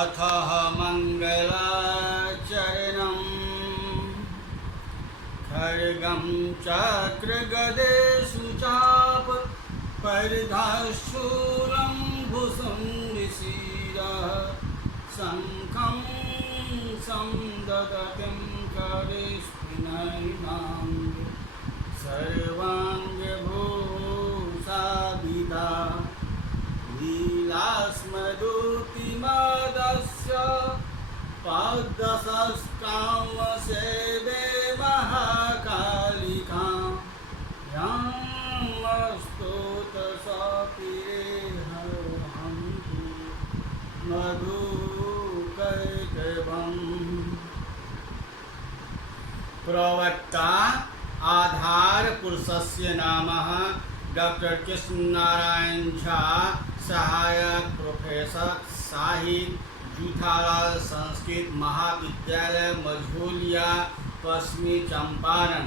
अथः मङ्गलाचरणम् खड्गं चक्रगदेषु चाप परिधाशूलं भुसुण्डिशिरः शङ्खं संददतिं करेष्विनैनाङ्गे सर्वाङ्गभूषाभिधा लीलास्मदुतिमदस्य पद्मसस्कामसेवे महाकालिकां यां स्तोत्रसपिरेहन्तु मधुकैटभम्। प्रवक्ता आधार पुरुषस्य नामः डॉक्टर कृष्ण नारायण झा, सहायक प्रोफेसर, साहित्य, जूठालाल संस्कृत महाविद्यालय, मझौलिया, पश्चिमी चंपारण।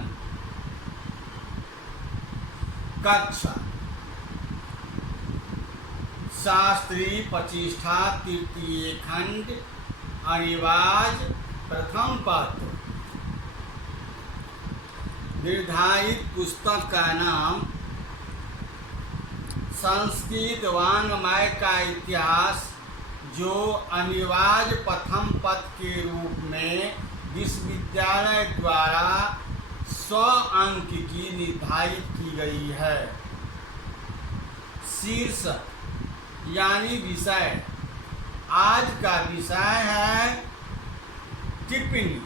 कक्षा शास्त्री प्रतिष्ठा तृतीय खंड अनिवार्य प्रथम पात्र। निर्धारित पुस्तक का नाम संस्कृत वाङ्मय का इतिहास, जो अनिवार्य प्रथम पद के रूप में विश्वविद्यालय द्वारा 100 अंक की निर्धारित की गई है। शीर्षक यानी विषय, आज का विषय है टिप्पणी।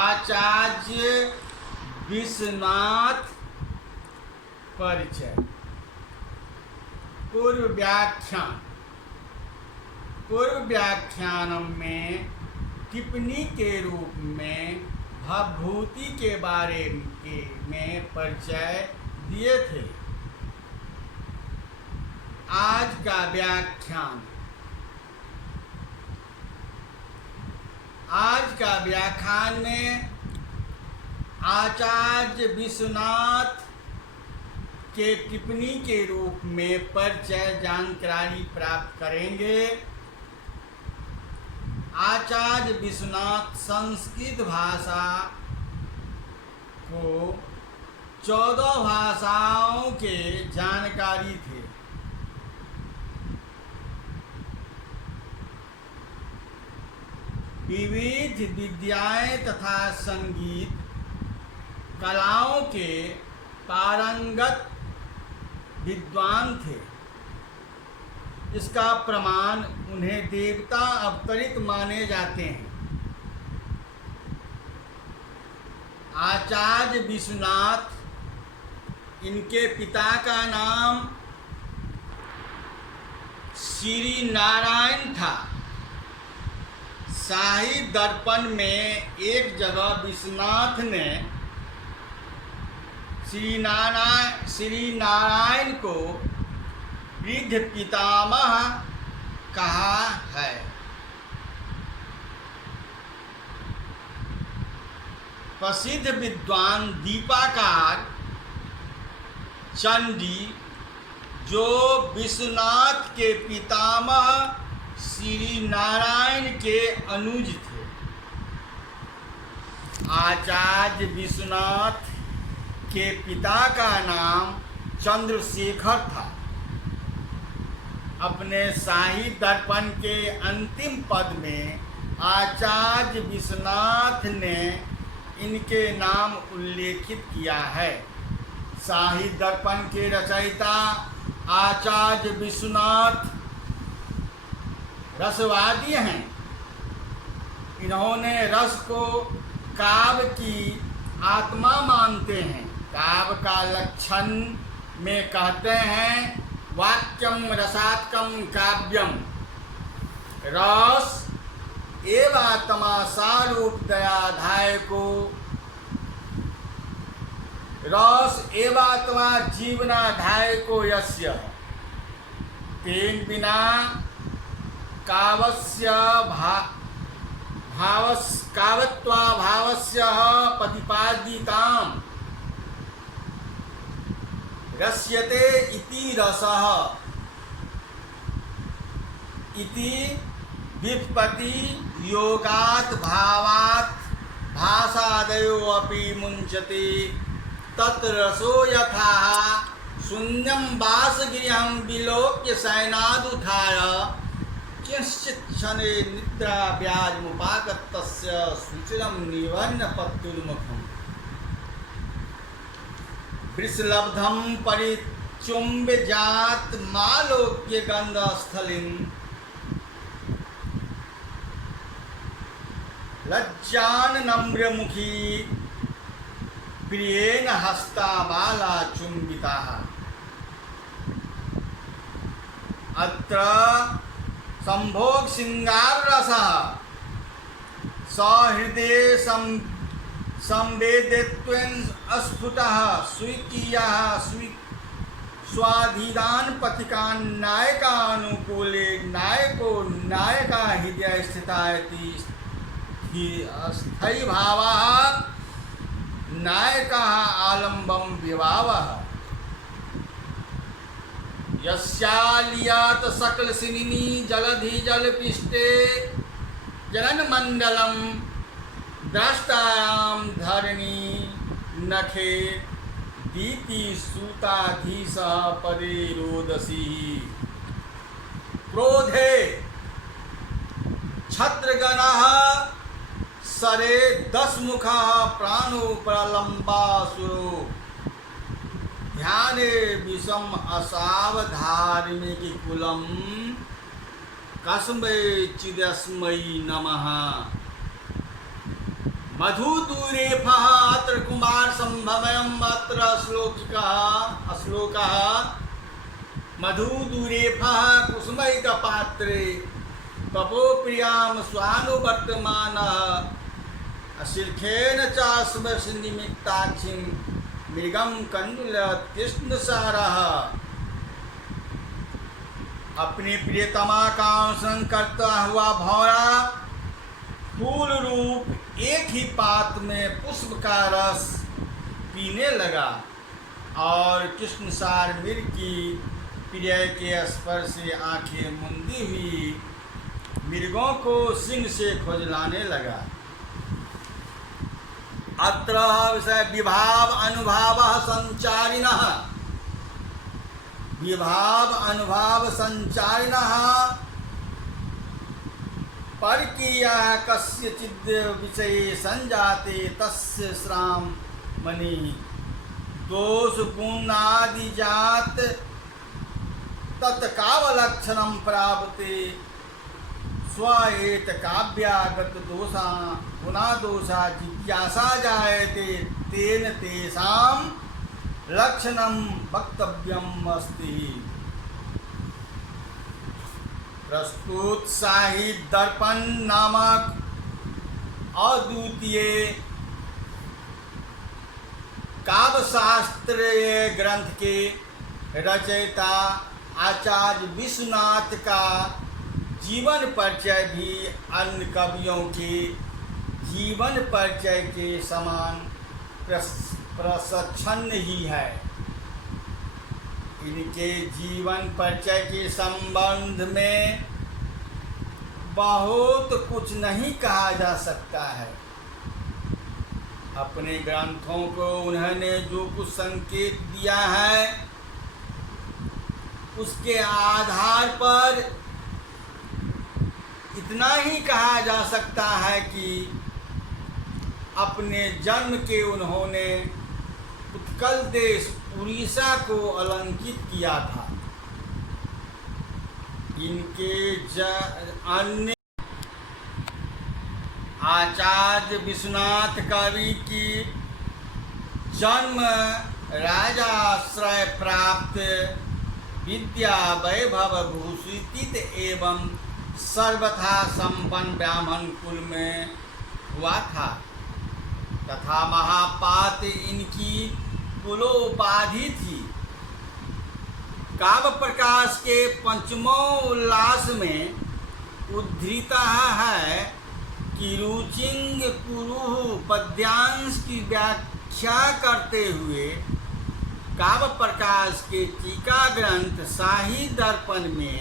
आचार्य विश्वनाथ परिचय। पूर्व व्याख्यान में टिप्पणी के रूप में भवभूति के बारे में परिचय दिए थे। आज का व्याख्यान में आचार्य विश्वनाथ के टिप्पणी के रूप में परिचय जानकारी प्राप्त करेंगे। आचार्य विश्वनाथ संस्कृत भाषा को 14 भाषाओं के जानकारी थे। विविध विद्याएं तथा संगीत कलाओं के पारंगत विद्वान थे। इसका प्रमाण उन्हें देवता अवतरित माने जाते हैं। आचार्य विश्वनाथ, इनके पिता का नाम श्री नारायण था। साहित्य दर्पण में एक जगह विश्वनाथ ने श्री नारायण को वृद्ध पितामह कहा है। प्रसिद्ध विद्वान दीपाकार चंडी, जो विश्वनाथ के पितामह श्री नारायण के अनुज थे। आचार्य विश्वनाथ के पिता का नाम चंद्रशेखर था। अपने साहित्य दर्पण के अंतिम पद में आचार्य विश्वनाथ ने इनके नाम उल्लेखित किया है। साहित्य दर्पण के रचयिता आचार्य विश्वनाथ रसवादी हैं। इन्होंने रस को काव्य की आत्मा मानते हैं। काव्य का लक्षण में कहते हैं, वाक्यम रसात्मकं काव्यम रस एवात्मा सारूप दयाधायको रस एवात्मा जीवनाधायको यस्य तेन बिना कावत्वाभावस्य प्रतिपादिताम् रस्यते इति रसः इति व्युत्पत्ति योगात् भावात् भाषादयो अपि मुञ्चते तत्र रसो यथा शून्यं वासगृहं विलोक्य शयनादुत्थाय किंश्चित् क्षणे निद्रा व्याजमुपागतस्य सुचिरं निवर्ण्य पत्युन्मुखम् वृषलब्धं परिचुम्ब्य जात मालोक्य गन्धस्थलिं लज्जानम्रमुखी प्रियेण हस्ता बाला चुम्बिताः अत्र संभोग श्रृंगार रसः सहृदय संवेदित्वेन अस्फुटः स्वीकीयः स्वाधीदान पथिकान् नायकानुकूले नायको नायका हृदय स्थिता इति स्थायी भावः नायकः आलम्बं विभावः यस्यालियात सकल सिनिनी जलधि जलपिष्टे जननमण्डलं द्रष्टायां धरणी नखे दीति सूताधीशः परे रोदसी क्रोधे छत्रगणः सरे दशमुखः प्राणो प्रलम्बासुरो ध्याने विषम असावधार्मिक कुलम कस्मै चिदस्मै नमः मधुदूरेफः अत्र कुमार संभवयम् अत्र श्लोकः मधुदूरेफः कुसुमैकपात्रे तपोप्रियां स्वानुवर्तमानः अशिल्खेन चास्मृनिमित्ताक्षिं मृगम कंडुल कृष्णसारः अपनी प्रियतमा का अनुसरण करता हुआ भौरा फूल रूप एक ही पात्र में पुष्प का रस पीने लगा और कृष्णसार मृग की प्रिय के स्पर्श से आंखें मुंदी हुई मृगों को सिंह से खोजलाने लगा। अत्र विषय विभाव अनुभावः संचारिणः विभाव अनुभाव संचारिणः परकीया कस्यचिद् विषये संजाते तस्य श्राम मणि दोष गुणादिजात तत्कावलक्षणं प्राप्ते स्वाएत काव्यागत दोषा गुणादोषा जिज्ञासा जायते तेन तेषां लक्षणं वक्तव्यम् अस्ति। प्रस्तुत साहित्य दर्पण नामक अद्वितीय काव्यशास्त्रीय ग्रंथ के रचयिता आचार्य विश्वनाथ का जीवन परिचय भी अन्य कवियों के जीवन परिचय के समान प्रसन्न ही है। इनके जीवन परिचय के संबंध में बहुत कुछ नहीं कहा जा सकता है। अपने ग्रंथों को उन्होंने जो कुछ संकेत दिया है उसके आधार पर इतना ही कहा जा सकता है कि अपने जन्म के उन्होंने उत्कल देश उड़ीसा को अलंकित किया था। इनके अन्य आचार्य विश्वनाथ कवि की जन्म राजाश्रय प्राप्त विद्या वैभव भूषित एवं सर्वथा संपन्न ब्राह्मण कुल में हुआ था तथा महापात इनकी कुलोपाधि थी। काव्य प्रकाश के पंचमों उल्लास में उद्धृत है कि रुचिंग कुरुहु पद्यांश की व्याख्या करते हुए काव्य प्रकाश के टीका ग्रंथ शाही दर्पण में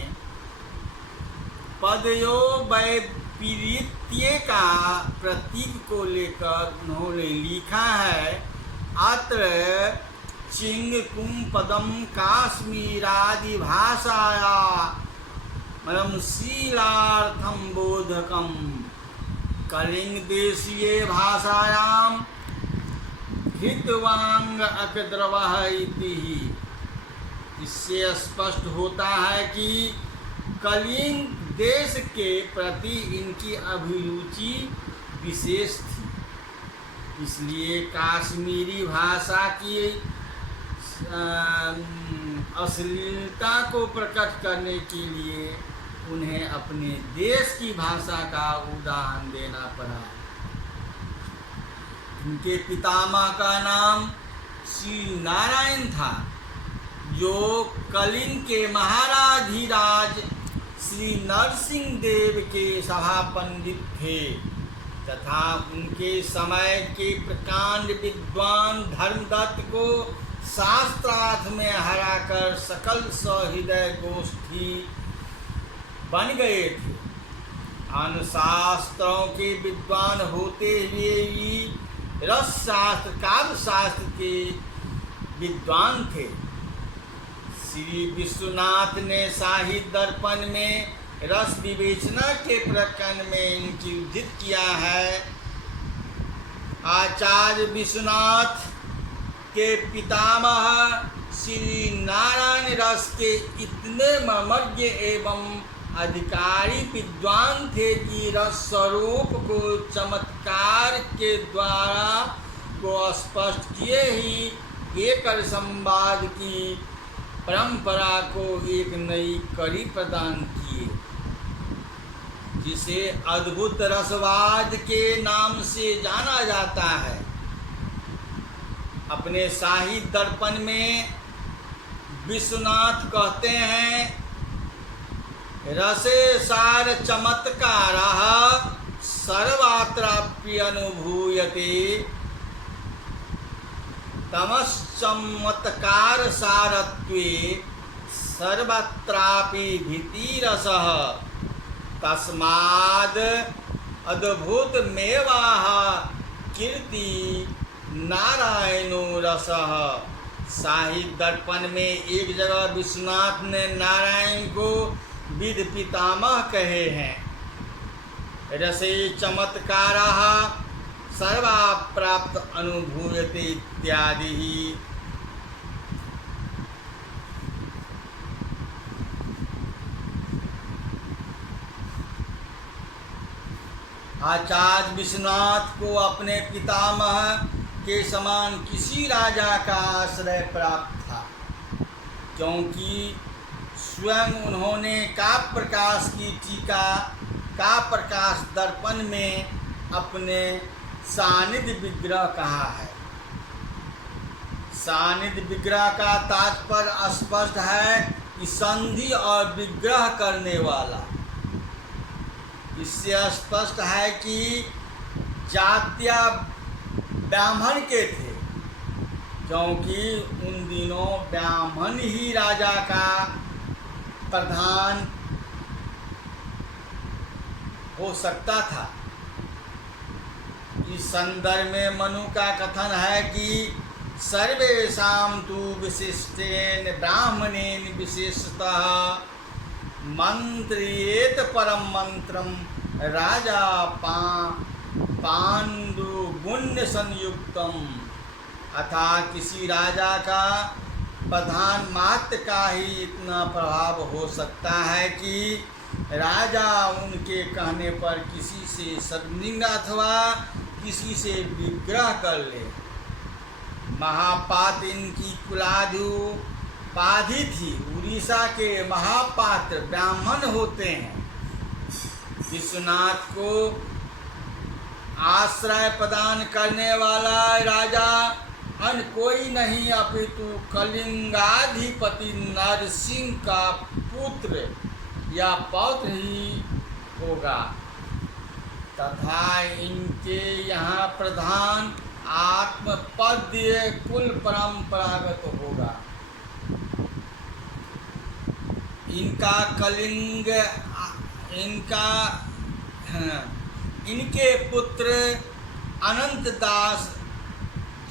पदयो वैपरीत्य का प्रतीक को लेकर उन्होंने लिखा है, अत्र चिंग कुम पदम काश्मीरादि भाषाया मरम शीलार्थम बोधकम कलिंग देशीय भाषायाम हितवांग अकद्रवः इति। इससे स्पष्ट होता है कि कलिंग देश के प्रति इनकी अभिरुचि विशेष थी, इसलिए काश्मीरी भाषा की अश्लीलता को प्रकट करने के लिए उन्हें अपने देश की भाषा का उदाहरण देना पड़ा। उनके पितामह का नाम श्री नारायण था, जो कलिंग के महाराधिराज श्री नरसिंह देव के सभा पंडित थे तथा उनके समय के प्रकांड विद्वान धर्मदत्त को शास्त्रार्थ में हराकर सकल सहृदय गोष्ठी बन गए थे। अन्य शास्त्रों के विद्वान होते हुए भी रस शास्त्र काव्य शास्त्र के विद्वान थे। श्री विश्वनाथ ने साहित्य दर्पण में रस विवेचना के प्रकरण में इनकी उद्धृत किया है। आचार्य विश्वनाथ के पितामह श्री नारायण रस के इतने मर्मज्ञ एवं अधिकारी विद्वान थे कि रस स्वरूप को चमत्कार के द्वारा को स्पष्ट किए ही एक संवाद की परंपरा को एक नई कड़ी प्रदान किए, जिसे अद्भुत रसवाद के नाम से जाना जाता है। अपने साहित्य दर्पण में विश्वनाथ कहते हैं, रसे सार चमत्कार सर्वात्राप्य अनुभूयते तमश्चमत्कार सारत्वे सर्वत्रापि भीतिरसः तस्माद् अद्भुतमेवाह कीर्ति नारायणो रसः। साहित्य दर्पण में एक जगह विश्वनाथ ने नारायण को विद पितामह कहे हैं। रसे चमत्कारः सर्वा प्राप्त अनुभूयते इत्यादि ही। आचार्य विश्वनाथ को अपने पितामह के समान किसी राजा का आश्रय प्राप्त था, क्योंकि स्वयं उन्होंने काव्य प्रकाश की टीका काव्य प्रकाश दर्पण में अपने सानिध्य विग्रह कहा है। सानिध्य विग्रह का तात्पर्य स्पष्ट है कि संधि और विग्रह करने वाला। इससे स्पष्ट है कि जात्या ब्राह्मण के थे, क्योंकि उन दिनों ब्राह्मण ही राजा का प्रधान हो सकता था। इस संदर्भ में मनु का कथन है कि सर्वेषां तु विशिष्टेन ब्राह्मणेन विशेषतः मंत्रेत परम मंत्रम राजा पांडुगुण्य संयुक्तम। अर्थात किसी राजा का प्रधान मात्र का ही इतना प्रभाव हो सकता है कि राजा उनके कहने पर किसी से सद्निंदा अथवा किसी से विग्रह कर ले। महापात्र इनकी कुलाधिपाधि थी। उड़ीसा के महापात्र ब्राह्मण होते हैं। विश्वनाथ को आश्रय प्रदान करने वाला राजा अन्य कोई नहीं अपितु कलिंगाधिपति नरसिंह का पुत्र या पौत्र ही होगा तथा इनके यहाँ प्रधान आत्मपद्य कुल परंपरागत होगा। इनका कलिंग इनका इनके पुत्र अनंत दास,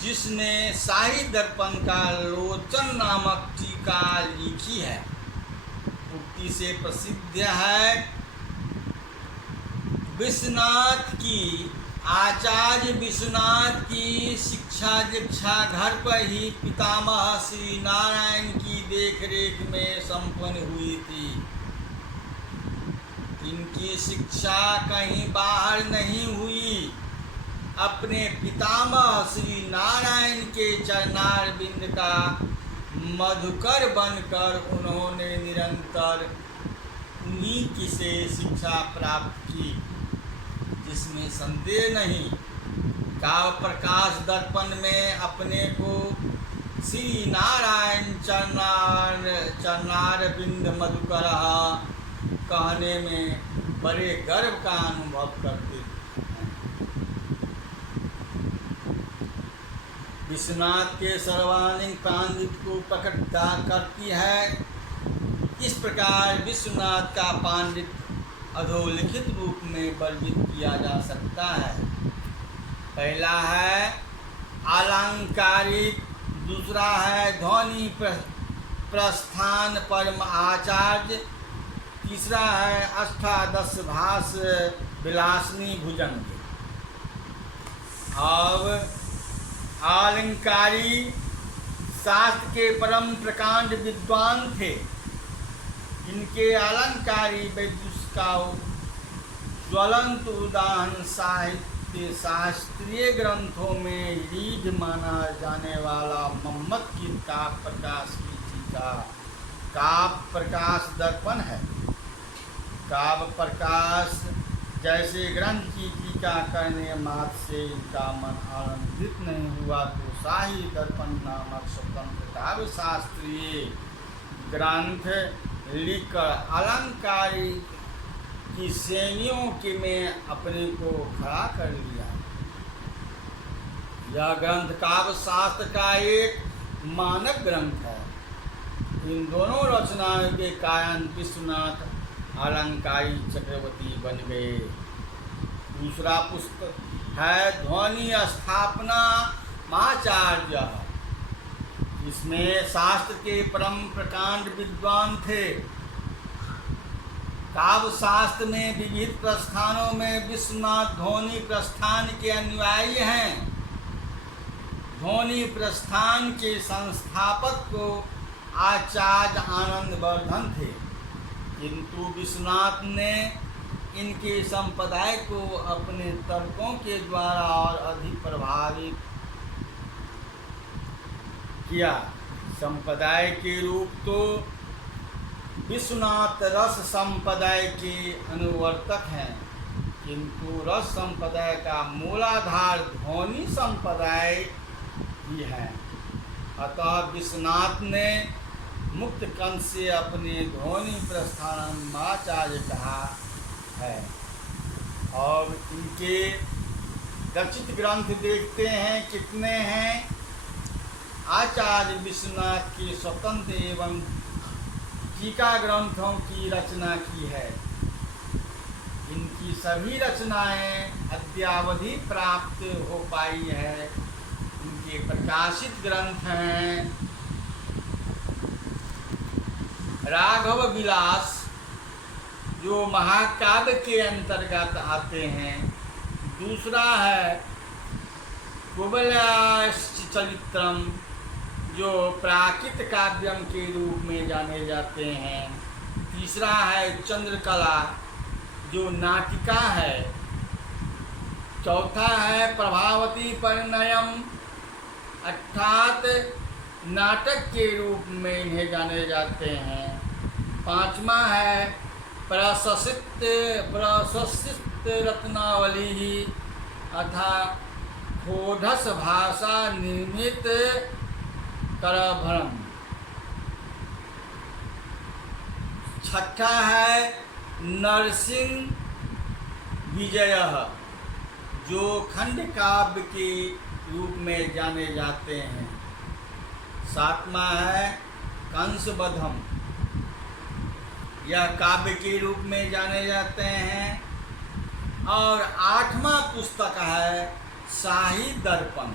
जिसने शाही दर्पण का लोचन नामक टीका लिखी है, उक्ति से प्रसिद्ध है। विश्वनाथ की आचार्य विश्वनाथ की शिक्षा दीक्षा घर पर ही पितामह श्री नारायण की देखरेख में संपन्न हुई थी। इनकी शिक्षा कहीं बाहर नहीं हुई। अपने पितामह श्री नारायण के चरणारविंद का मधुकर बनकर उन्होंने निरंतर उन्हीं की से शिक्षा प्राप्त की, जिसमें संदेह नहीं। काव्य प्रकाश दर्पण में अपने को श्री नारायण चरणारविंद मधुकर कहने में बड़े गर्व का अनुभव करते हैं। विश्वनाथ के सर्वांगीण पांडित्य को प्रकट करती है। इस प्रकार विश्वनाथ का पांडित्य अधोलिखित रूप में वर्णित किया जा सकता है। पहला है अलंकारिक, दूसरा है ध्वनि प्रस्थान परम आचार्य, तीसरा है अष्टादश भास विलासनी भुजंग। अब अलंकारी शास्त्र के परम प्रकांड विद्वान थे। इनके अलंकारी वैदुष का ज्वलंत उदाहरण साहित्य शास्त्रीय ग्रंथों में रीढ़ माना जाने वाला मोहम्मद की काव्य प्रकाश की टीका काव्य प्रकाश दर्पण है। काव्य प्रकाश जैसे ग्रंथ की टीका करने मात्र से इनका मन आनंदित नहीं हुआ, तो शाही दर्पण नामक स्वतंत्र काव्य शास्त्रीय ग्रंथ लिखकर अलंकारी की श्रेणियों के में अपने को खड़ा कर लिया। यह ग्रंथ काव्य शास्त्र का एक मानक ग्रंथ है। इन दोनों रचनाओं के कारण विश्वनाथ अलंकारी चक्रवर्ती बन गए। दूसरा पुस्तक है ध्वनि स्थापना महाचार्य। इसमें शास्त्र के परम प्रकांड विद्वान थे। काव्य शास्त्र में विविध प्रस्थानों में विश्वनाथ ध्वनि प्रस्थान के अनुयायी हैं। ध्वनि प्रस्थान के संस्थापक को आचार्य आनंदवर्धन थे, किंतु विश्वनाथ ने इनके संप्रदाय को अपने तर्कों के द्वारा और अधिक प्रभावित किया। संप्रदाय के रूप तो विश्वनाथ रस संप्रदाय के अनुवर्तक हैं, किंतु रस संप्रदाय का मूलाधार ध्वनि संप्रदाय ही है। अतः विश्वनाथ ने मुक्त कंठ से अपने ध्वनि प्रस्थान आचार्य कहा है। और इनके रचित ग्रंथ देखते हैं कितने हैं। आचार्य विश्वनाथ के स्वतंत्र एवं टीका ग्रंथों की रचना की है। इनकी सभी रचनाएं अद्यावधि प्राप्त हो पाई है। इनके प्रकाशित ग्रंथ हैं राघव विलास, जो महाकाव्य के अंतर्गत आते हैं। दूसरा है कुवलयाश्चरित्रम, जो प्राकृत काव्यम के रूप में जाने जाते हैं। तीसरा है चंद्रकला, जो नाटिका है। चौथा है प्रभावती परिणयम, अर्थात नाटक के रूप में इन्हें जाने जाते हैं। पांचवा है प्रशस्ति रत्नावली अर्थात खोढ़स भाषा निर्मित करभरम। छठा है नरसिंह विजय, जो खंड काव्य के रूप में जाने जाते हैं। सातवां है कंसवधम, यह काव्य के रूप में जाने जाते हैं। और 8वां पुस्तक है शाही दर्पण।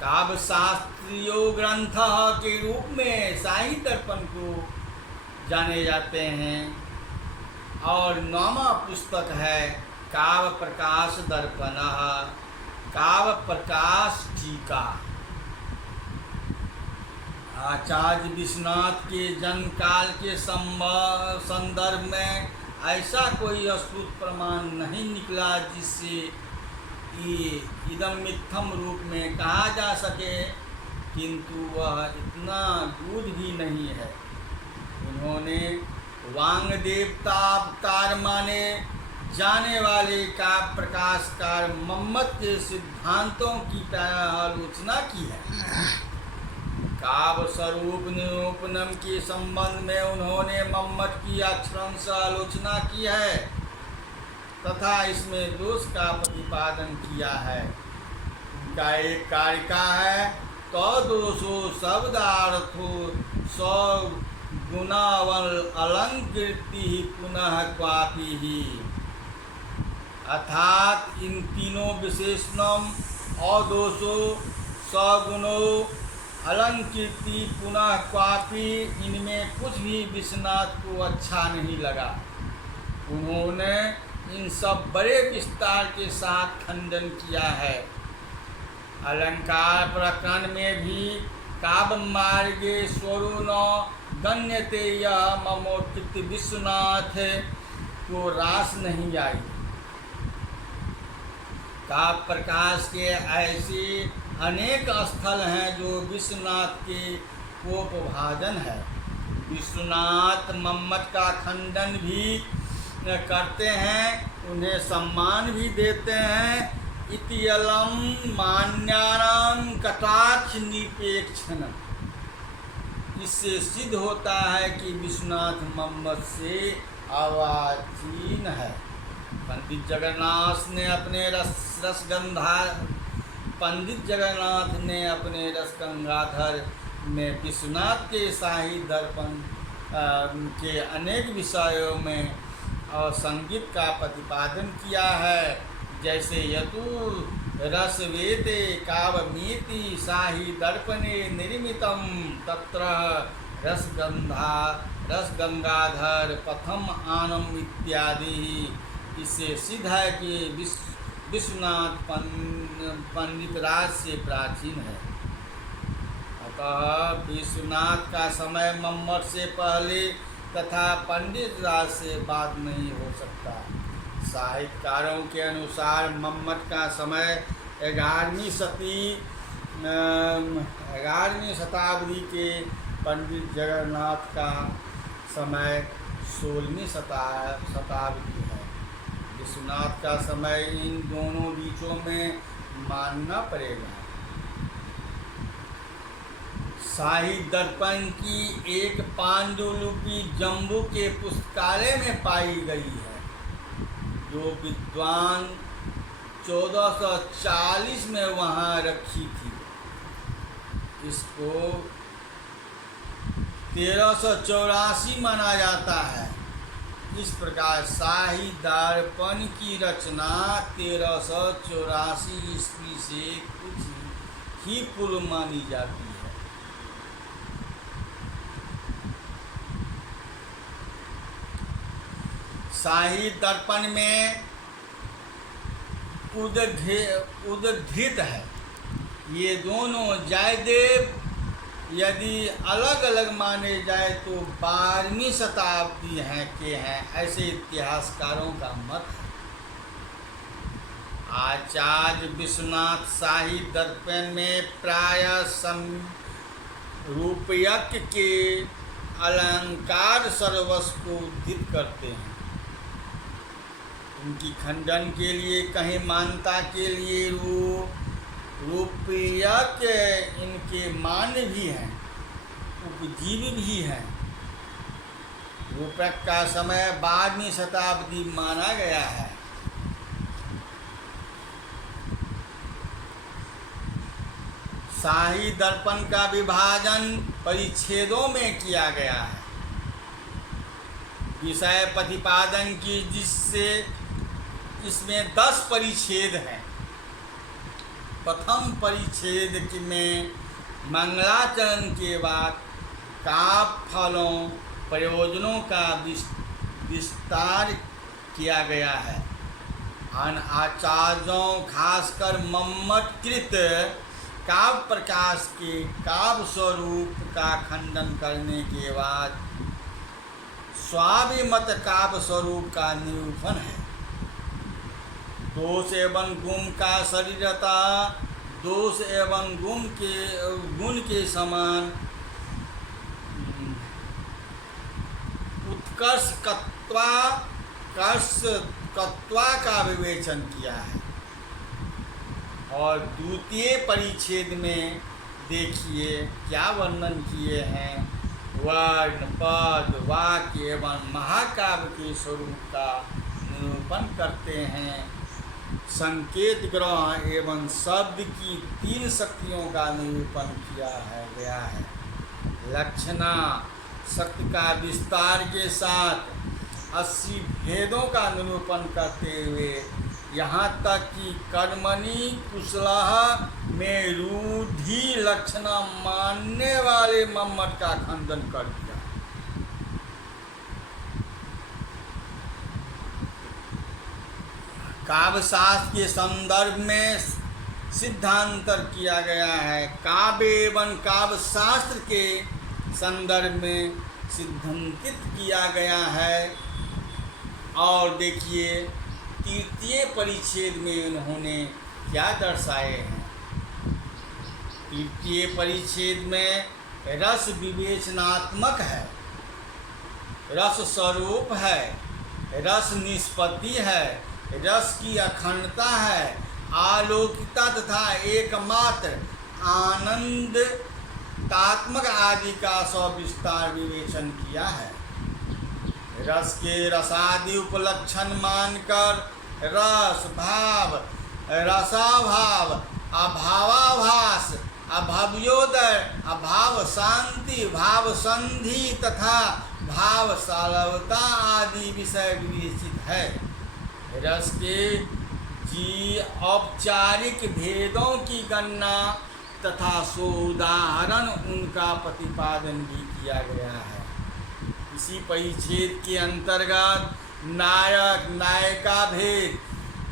काव्य शास्त्रीय ग्रंथ के रूप में शाही दर्पण को जाने जाते हैं। और 9वां पुस्तक है काव्य प्रकाश दर्पण, काव्य प्रकाश टीका। आचार्य विश्वनाथ के जन्म काल के संदर्भ में ऐसा कोई अश्रुत प्रमाण नहीं निकला जिससे इदम मिथ्यम रूप में कहा जा सके, किंतु वह इतना दूध भी नहीं है। उन्होंने वांग देवता अवतार माने जाने वाले का प्रकाशकार मम्मट के सिद्धांतों की आलोचना की है। काव्य स्वरूप निरूपणम के संबंध में उन्होंने मम्मट की अक्षरंश आलोचना की है तथा इसमें दोष का प्रतिपादन किया है। उनका एक कारिका है तो दोषो शब्दार्थो सौ गुणावल अलंकृति पुनः क्वापि ही, अर्थात इन तीनों विशेषणम अदोषो सगुणो अलंकृति पुनः क्वापि, इनमें कुछ भी विश्वनाथ को अच्छा नहीं लगा। उन्होंने इन सब बड़े विस्तार के साथ खंडन किया है। अलंकार प्रकरण में भी काव्य मार्गे स्वरो गण्यते यह ममोचित विश्वनाथ को रास नहीं आई। काव्य प्रकाश के ऐसे अनेक स्थल हैं जो विश्वनाथ के कोपभाजन है। विश्वनाथ मम्मट का खंडन भी करते हैं, उन्हें सम्मान भी देते हैं। इत्यलम मान्यानाम कटाक्ष निपेक्षण, इससे सिद्ध होता है कि विश्वनाथ मम्मट से अवाचीन है। पंडित जगन्नाथ ने अपने रसगंगाधर में विश्वनाथ के शाही दर्पण के अनेक विषयों में और संगीत का प्रतिपादन किया है। जैसे यतु रसवेते काव्यमीति शाही दर्पणे निर्मितम तत्र रसगंगाधर प्रथम आनम इत्यादि। इससे सिद्ध है कि विश्वनाथ पंडित राज से प्राचीन है। अतः विश्वनाथ का समय मम्मट से पहले तथा पंडित राज से बाद नहीं हो सकता। साहित्यकारों के अनुसार मम्मट का समय 11वीं शताब्दी के, पंडित जगन्नाथ का समय 16वीं शताब्दी है। विश्वनाथ का समय इन दोनों बीचों में मानना पड़ेगा। शाही दर्पण की एक पांडुलिपि जम्बू के पुस्तकालय में पाई गई है, जो विद्वान 1440 में वहाँ रखी थी। इसको 1384 माना जाता है। इस प्रकार शाही दर्पण की रचना 1384 ईस्वी से कुछ ही पूर्व मानी जाती है। शाही दर्पण में उद्धृत है। ये दोनों जयदेव यदि अलग अलग माने जाए तो 12वीं शताब्दी के हैं, ऐसे इतिहासकारों का मत है। आचार्य विश्वनाथ शाही दर्पण में प्राय रूपयक के अलंकार सर्वस्व को उद्धृत करते हैं। उनकी खंडन के लिए कहीं मान्यता के लिए रूपयक इनके मान्य भी हैं, उपजीवी भी हैं। रूपक का समय 12वीं शताब्दी माना गया है। शाही दर्पण का विभाजन परिच्छेदों में किया गया है। विषय प्रतिपादन की, जिससे इसमें 10 परिच्छेद हैं। प्रथम परिच्छेद में मंगलाचरण के बाद काव्य फलों प्रयोजनों का विस्तार किया गया है। अन्य आचार्यों खासकर मम्मटकृत काव्य प्रकाश के काव्य स्वरूप का खंडन करने के बाद स्वाभिमत काव्य स्वरूप का निरूपण है। दोष एवं गुण का शरीरता दोष एवं गुण के समान उत्कर्ष कत्वा का विवेचन किया है। और द्वितीय परिच्छेद में देखिए क्या वर्णन किए हैं। वर्ण पद वाक्य एवं महाकाव्य के स्वरूप का निरूपण करते हैं। संकेत ग्रह एवं शब्द की 3 शक्तियों का निरूपण गया है। लक्षणा शक्ति का विस्तार के साथ 80 भेदों का निरूपण करते हुए यहाँ तक कि कर्मणि कुशलः में रूढ़ि लक्षणा मानने वाले मम्मट का खंडन कर दिया। काव्य शास्त्र के संदर्भ में सिद्धांतर किया गया है। काव्य एवं काव्य शास्त्र के संदर्भ में सिद्धांतित किया गया है। और देखिए तृतीय परिच्छेद में उन्होंने क्या दर्शाए हैं। तृतीय परिच्छेद में रस विवेचनात्मक है, रस स्वरूप है, रस निष्पत्ति है, रस की अखंडता है, आलोकिता तथा एकमात्र आनंद तात्मक आदि का सविस्तार विवेचन किया है। रस के रसादि उपलक्षण मानकर रस भाव, रसाभाव, अभावाभास, अभव्योदय, अभाव शांति, भाव संधि तथा भाव सालवता आदि विषय विवेचित है। रस के औपचारिक भेदों की गणना तथा सोदाहरण उनका प्रतिपादन भी किया गया है। इसी परिच्छेद के अंतर्गत नायक नायिका भेद,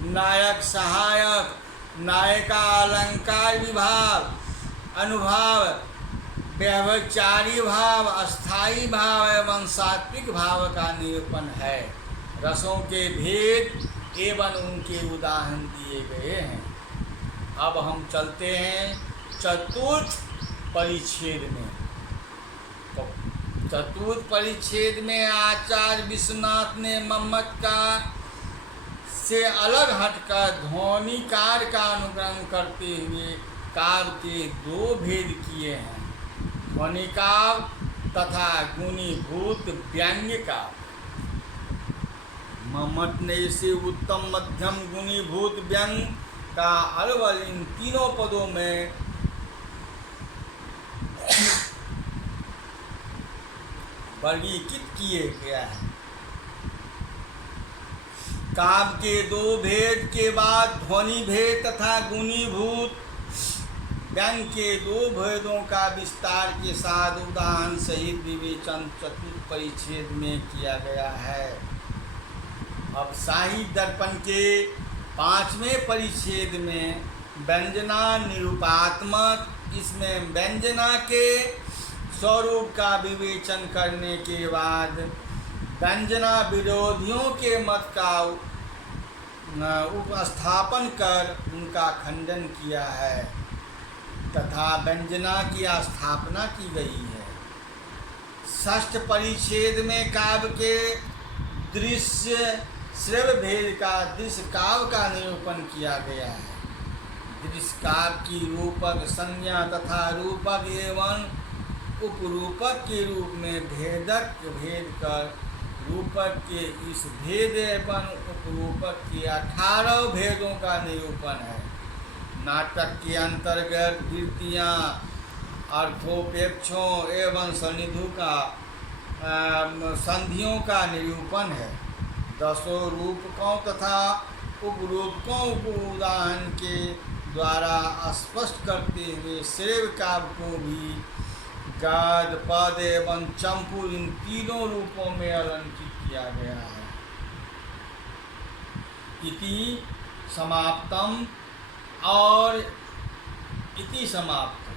नायक सहायक, नायिका अलंकार विभाग, अनुभाव, व्यभिचारी भाव, अस्थाई भाव एवं सात्विक भाव का निरूपण है। रसों के भेद एवं उनके उदाहरण दिए गए हैं। अब हम चलते हैं चतुर्थ परिच्छेद में। चतुर्थ परिच्छेद में आचार्य विश्वनाथ ने मम्मट का से अलग हटकर ध्वनिकार का अनुकरण करते हुए काव्य के 2 भेद किए हैं। ध्वनिकाव्य तथा गुणीभूत व्यंग्य काव्य। मम्मट ने इसे उत्तम मध्यम गुणीभूत व्यंग्य का अलग इन तीनों पदों में वर्गीकृत किए गया है। काव्य के 2 भेद के बाद ध्वनि भेद तथा गुणीभूत व्यंग्य के 2 भेदों का विस्तार के साथ उदाहरण सहित विवेचन चतुर्थ परिच्छेद में किया गया है। अब साहित्य दर्पण के 5वें परिच्छेद में व्यंजना निरूपात्मक, इसमें व्यंजना के स्वरूप का विवेचन करने के बाद व्यंजना विरोधियों के मत का उपस्थापन कर उनका खंडन किया है तथा व्यंजना की स्थापना की गई है। षष्ठ परिच्छेद में काव्य के दृश्य श्रव्य भेद का दृश्य काव्य का निरूपण किया गया है। दृश्य काव्य की रूपक संज्ञा तथा रूपक एवं उपरूपक के रूप में भेदक भेद कर रूपक के इस भेद एवं उपरूपक के 18 भेदों का निरूपण है। नाटक के अंतर्गत वृत्तियाँ, अर्थोपेक्षों एवं सन्निधि का संधियों का निरूपण है। दसों रूपकों तथा उपरूपकों को उदाहरण के द्वारा स्पष्ट करते हुए श्रेय काव्य को भी गद, पद एवं चंपू इन तीनों रूपों में अलंकृत किया गया है। इति समाप्तम और इति समाप्त